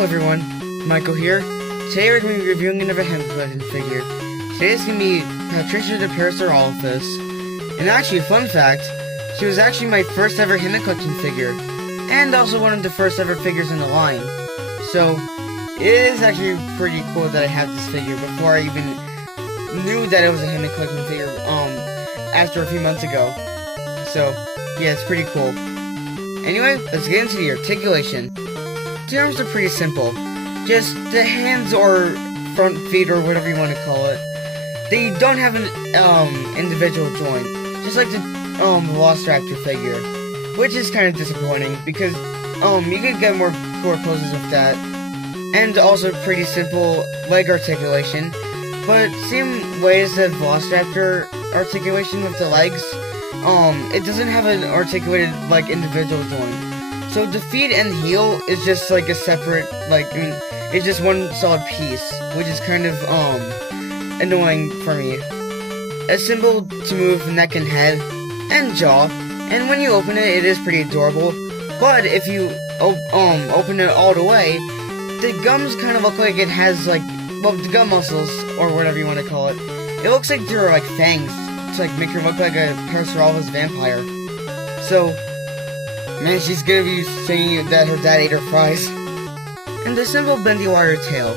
Hello everyone, Michael here. Today we're going to be reviewing another Hammond collection figure. Today's going to be Patricia the Parasaurolophus. And actually, fun fact, she was actually my first ever Hammond collection figure, and also one of the first ever figures in the line. So, it is actually pretty cool that I have this figure before I even knew that it was a Hammond collection figure, after a few months ago. So, yeah, it's pretty cool. Anyway, let's get into the articulation. The arms are pretty simple. Just the hands or front feet or whatever you want to call it. They don't have an individual joint, just like the Velociraptor figure, which is kind of disappointing because you could get more core poses with that. And also pretty simple leg articulation, but same way as the Velociraptor articulation with the legs, it doesn't have an articulated like individual joint. So the feet and heel is just like a separate, it's just one solid piece, which is kind of annoying for me. A symbol to move neck and head and jaw, and when you open it, it is pretty adorable. But if you open it all the way, the gums kind of look like it has the gum muscles or whatever you want to call it. It looks like there are like fangs to make her look like a Parasaurolophus vampire. So, man, she's gonna be saying that her dad ate her fries. And the simple bendy wire tail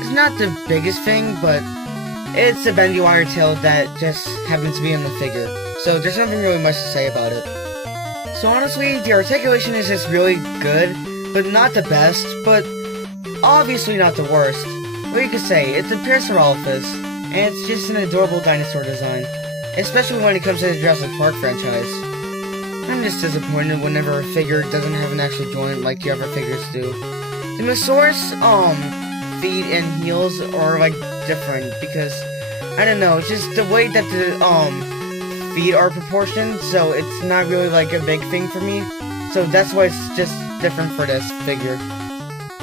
is not the biggest thing, but it's a bendy wire tail that just happens to be in the figure. So there's nothing really much to say about it. So honestly, the articulation is just really good, but not the best, but obviously not the worst. What you could say, it's a Parasaurolophus, and it's just an adorable dinosaur design, especially when it comes to the Jurassic Park franchise. I'm just disappointed whenever a figure doesn't have an actual joint like the other figures do. The Mosasaurus, feet and heels are different because, I don't know, it's just the way that the feet are proportioned, so it's not really a big thing for me. So that's why it's just different for this figure.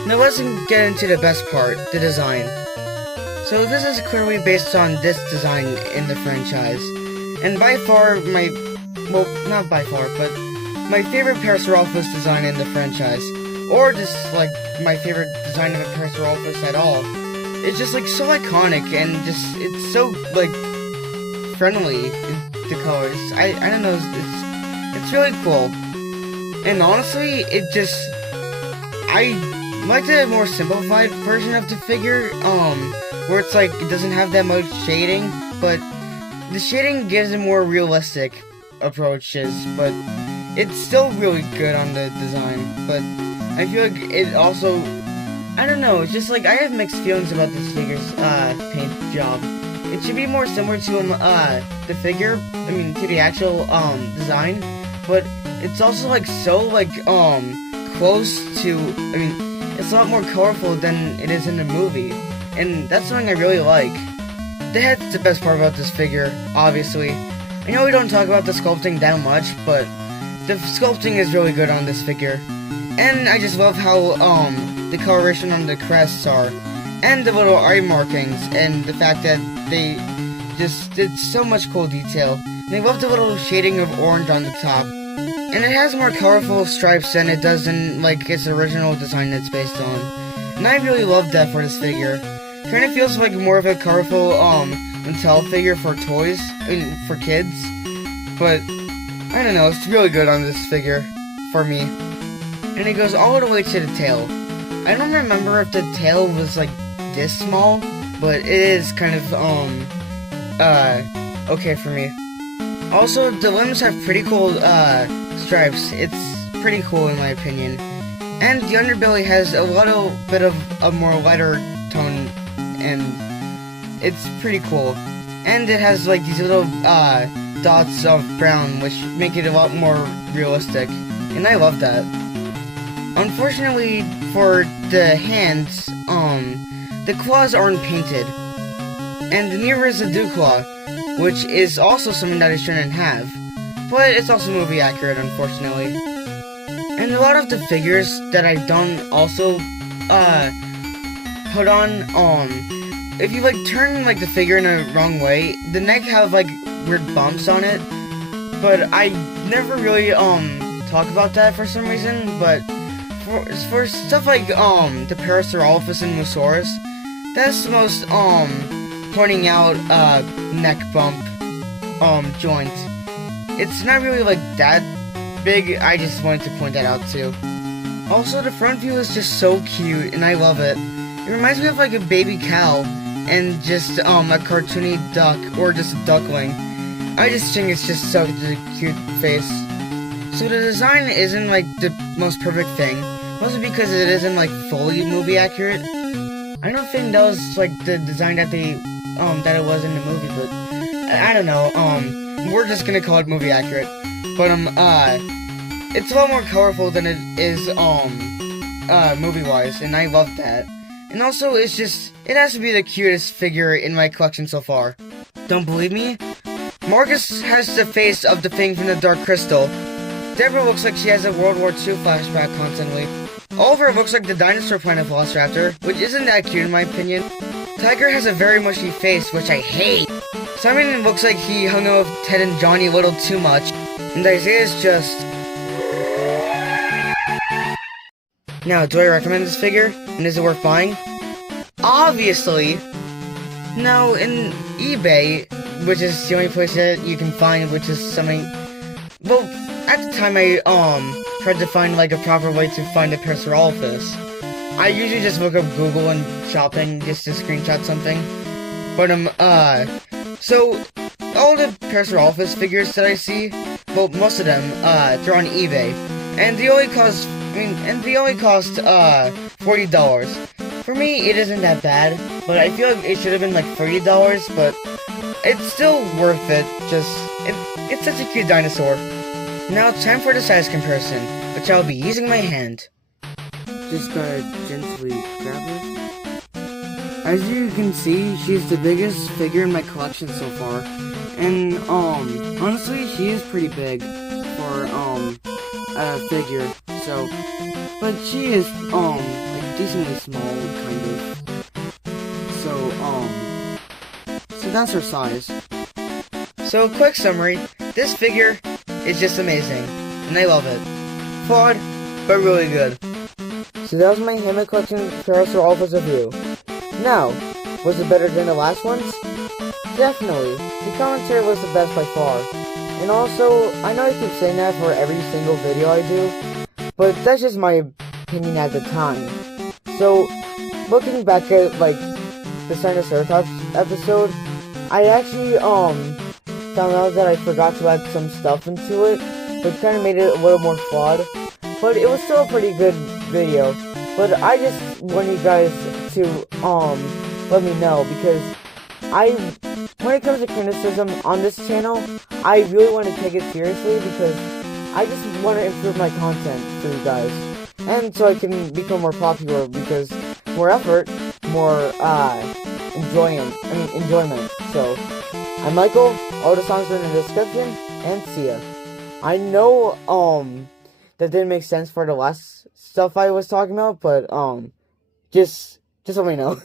Now let's get into the best part, the design. So this is clearly based on this design in the franchise, and by far not by far, but my favorite Parasaurolophus design in the franchise, or just my favorite design of a Parasaurolophus at all. It's just so iconic and it's so friendly. The colors, I don't know, it's really cool. And honestly, I like the more simplified version of the figure, where it's it doesn't have that much shading, but the shading gives a more realistic approaches, but it's still really good on the design. But I feel it also, I don't know, it's just I have mixed feelings about this figure's paint job. It should be more similar to the figure, to the actual design, but it's also so close to, it's a lot more colorful than it is in the movie, and that's something I really like. The head's the best part about this figure, obviously. I know we don't talk about the sculpting that much, but the sculpting is really good on this figure. And I just love how the coloration on the crests are, and the little eye markings, and the fact that they just did so much cool detail. And I love the little shading of orange on the top. And it has more colorful stripes than it does in its original design that's based on. And I really love that for this figure. Kinda feels like more of a colorful Mattel figure for toys, for kids. But I don't know, it's really good on this figure for me. And it goes all the way to the tail. I don't remember if the tail was this small, but it is kind of okay for me. Also, the limbs have pretty cool stripes. It's pretty cool in my opinion. And the underbelly has a little bit of a more lighter tone, and it's pretty cool. And it has these little dots of brown, which make it a lot more realistic, and I love that. Unfortunately for the hands, the claws aren't painted, and neither is the dew claw, which is also something that I shouldn't have, but it's also movie accurate, unfortunately. And a lot of the figures that I've done also put on, if you turn the figure in a wrong way, the neck have weird bumps on it, but I never really talk about that for some reason. But for stuff like, the Parasaurolophus and Mosaurus, that's the most, pointing out, neck bump, joint. It's not really, like, that big, I just wanted to point that out, too. Also, the front view is just so cute, and I love it. It reminds me of, like, a baby cow, and just, a cartoony duck, or just a duckling. I just think it's just such a cute face. So the design isn't, like, the most perfect thing, mostly because it isn't, like, fully movie accurate. I don't think that was, like, the design that they, that it was in the movie, but I don't know, we're just gonna call it movie accurate. But, it's a lot more colorful than it is, movie-wise, and I love that. And also, it has to be the cutest figure in my collection so far. Don't believe me? Marcus has the face of the thing from the Dark Crystal. Deborah looks like she has a World War II flashback constantly. Oliver looks like the dinosaur planet Velociraptor, which isn't that cute in my opinion. Tiger has a very mushy face, which I hate. Simon looks like he hung out with Ted and Johnny a little too much. And Isaiah's just... Now, do I recommend this figure? And is it worth buying? Obviously! Now, in eBay, which is the only place that you can find, which is something... Well, at the time I, tried to find, like, a proper way to find a Parasaurolophus. I usually just look up Google and shopping just to screenshot something. But, so, all the Parasaurolophus figures that I see, well, most of them, they're on eBay. And they only cost, $40. For me, it isn't that bad, but I feel like it should have been, like, $30, but it's still worth it, it's such a cute dinosaur. Now it's time for the size comparison, which I'll be using my hand. Just gotta gently grab her. As you can see, she's the biggest figure in my collection so far. And, honestly, she is pretty big for, a figure, so... But she is, like, decently small, kind of. So that's her size. So, quick summary, this figure is just amazing, and I love it. Flawed, but really good. So that was my Hammond collection Parasaurolophus review. Now, was it better than the last ones? Definitely. The commentary was the best by far. And also, I know I keep saying that for every single video I do, but that's just my opinion at the time. So, looking back at, like, the Sinoceratops episode, I actually, found out that I forgot to add some stuff into it, which kind of made it a little more flawed. But it was still a pretty good video. But I just want you guys to, let me know, because when it comes to criticism on this channel, I really want to take it seriously, because I just want to improve my content for you guys. And so I can become more popular, because more effort, more, enjoyment. So, I'm Michael, all the songs are in the description, and see ya. I know, that didn't make sense for the last stuff I was talking about, but, just let me know.